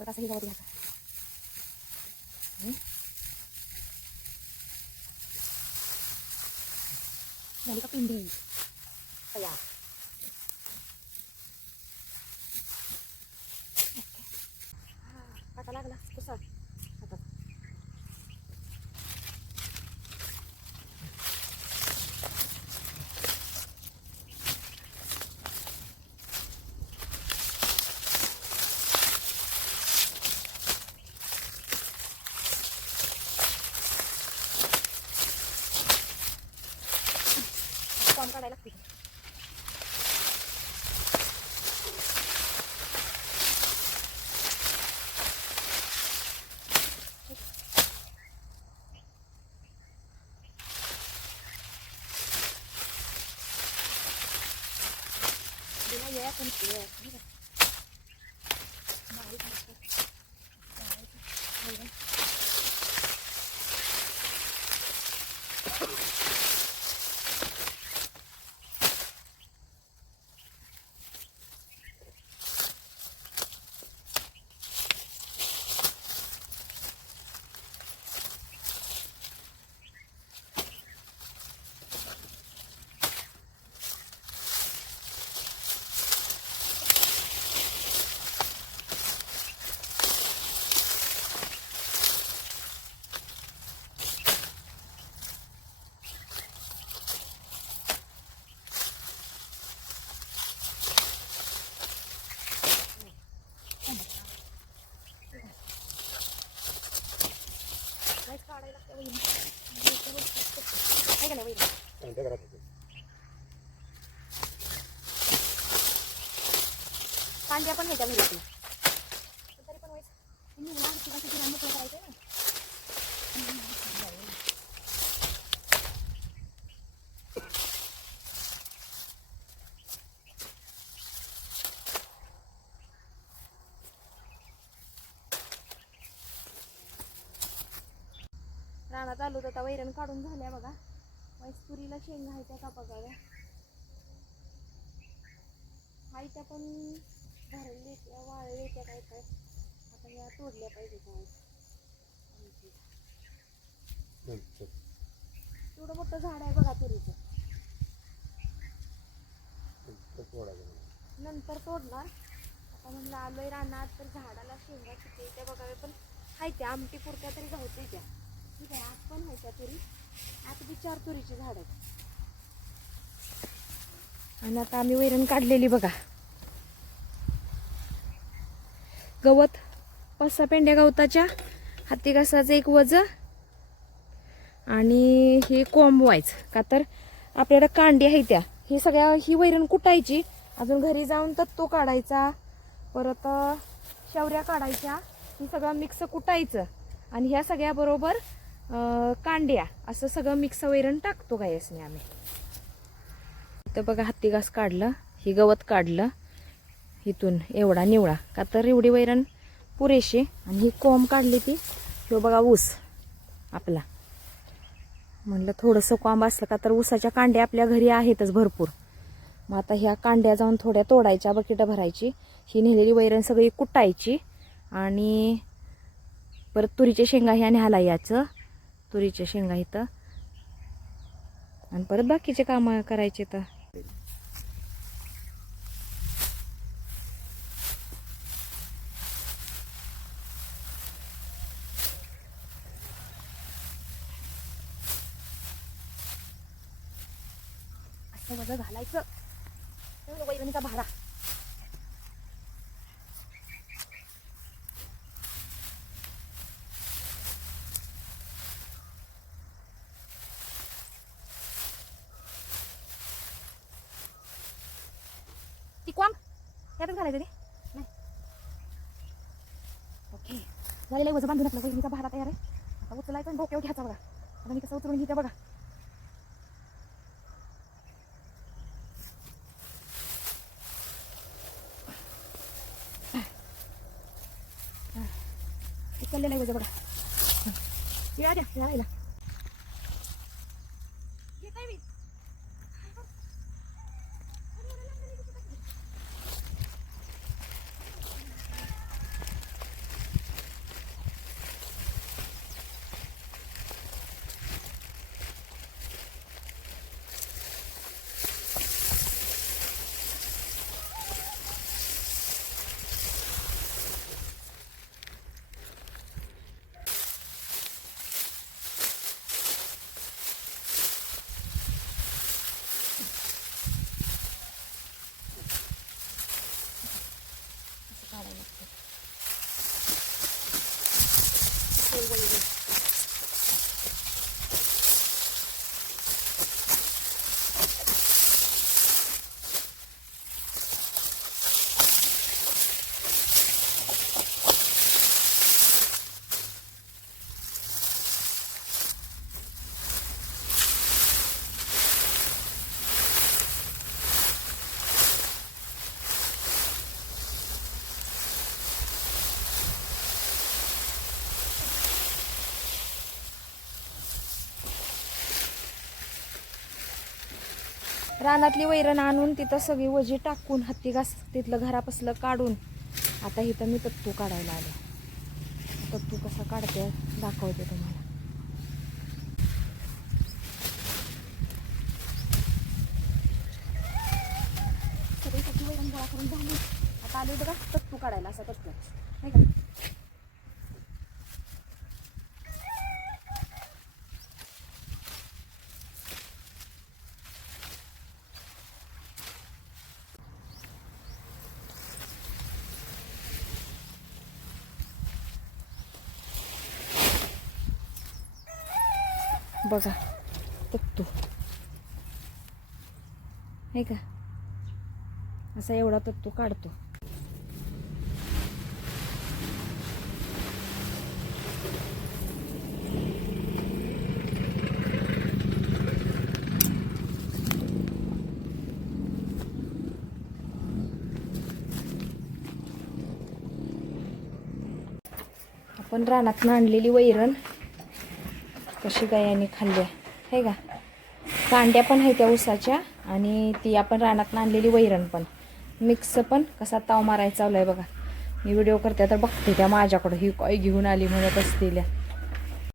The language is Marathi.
परत असं हे गवत घ्यायचं हं? झाली का पिंडी तयार काटा लागला कसा हातात फॉर्म काढायला लागते बिना येया पण ते आहे. नाही का? बारीक मस्त. बारीक. वैरण. वाईट काढायला लागते वैरण. आहे का नाही वैरण? त्यांच्या घरात होते. कांद्या पण घ्यायच्या घरी तरी पण करायचं ना रानात आलो आता वैरण काढून झाल्या बघा. तुरीला शेंगा आहे त्या कापा बघाव्या हाय त्या पण भरले त्या वाळले त्या काय काय आता या तोडल्या पाहिजे काय एवढं मोठं झाड आहे बघा तुरीचं नंतर नंतर तोडणार आता म्हणलं आलोय रानात तर झाडाला शेंगा किती त्या बघावे पण हाय त्या आमटी पुरत्या तरी गावते त्या ठीक आहे आज पण व्हायच्या तुरी आता बी चार तुरीची झाड आहेत आणि आता आम्ही वैरण काढलेली बघा. गवत पाच सहा पेंड्या गवताच्या हाती घासाचं एक वज आणि हे कोंब व्हायचं. का तर आपल्याला कांडी आहे त्या. ही सगळ्या ही वैरण कुटायची. अजून घरी जाऊन तत्तो काढायचा. परत शेवऱ्या काढायच्या. ही सगळं मिक्स कुटायचं. आणि ह्या सगळ्याबरोबर कांड्या. असं सगळं मिक्स वैरण टाकतो गायसने आम्ही. तर बघा हत्ती घास काढलं. ही गवत काढलं. इथून एवढा निवडा. का तर एवढी वैरण पुरेशी आणि ही कोंब काढली ती ह्यो बघा ऊस आपला. म्हणलं थोडंसं कोंब असलं का तर ऊसाच्या कांड्या आपल्या घरी आहेतच भरपूर. मग आता ह्या कांड्या जाऊन थोड्या तोडायच्या बकेटं भरायची. ही नेलेली वैरण सगळी कुटायची आणि परत तुरीच्या शेंगा ह्या न्यायला याचं तुरीच्या शेंगा इथं. आणि परत बाकीचे कामं करायचे तर हे वजन घालायचं. वैरणीचा भारा. ती कोंब त्यातच घालायचं ते नाही. ओके. झालेलं वजन बांधून आपलं वहिनीचा भारा तयार आहे. आता उचलायचं डोक्यावर घ्यायचा बघा. आता मी कसं उचलून घेते बघा. उचललेलं आहे वजन बघा या द्या यायला actually waited. रानातली वैरण आणून तिथं सगळी वजी टाकून हत्ती घास तिथलं घरापासलं काढून. आता इथं मी तत्तू काढायला आले. तत्तू कसा काढते दाखवते तुम्हाला. वैरण करून झाली आता आले बघा तत्तू काढायला असा तत्तू. नाही का? बघा बघतो. आहे का? असा एवढा तत्तू काढतो. आपण रानातनं आणलेली वैरण कशी गायाने खाल्ली आहे का? कांड्या पण आहेत त्या उसाच्या आणि ती आपण रानात आणलेली वैरण पण. मिक्स पण कसा ताव मारायचा चालू आहे बघा. मी व्हिडिओ करते तर बघते त्या माझ्याकडं. ही काय घेऊन आली म्हणत असलेल्या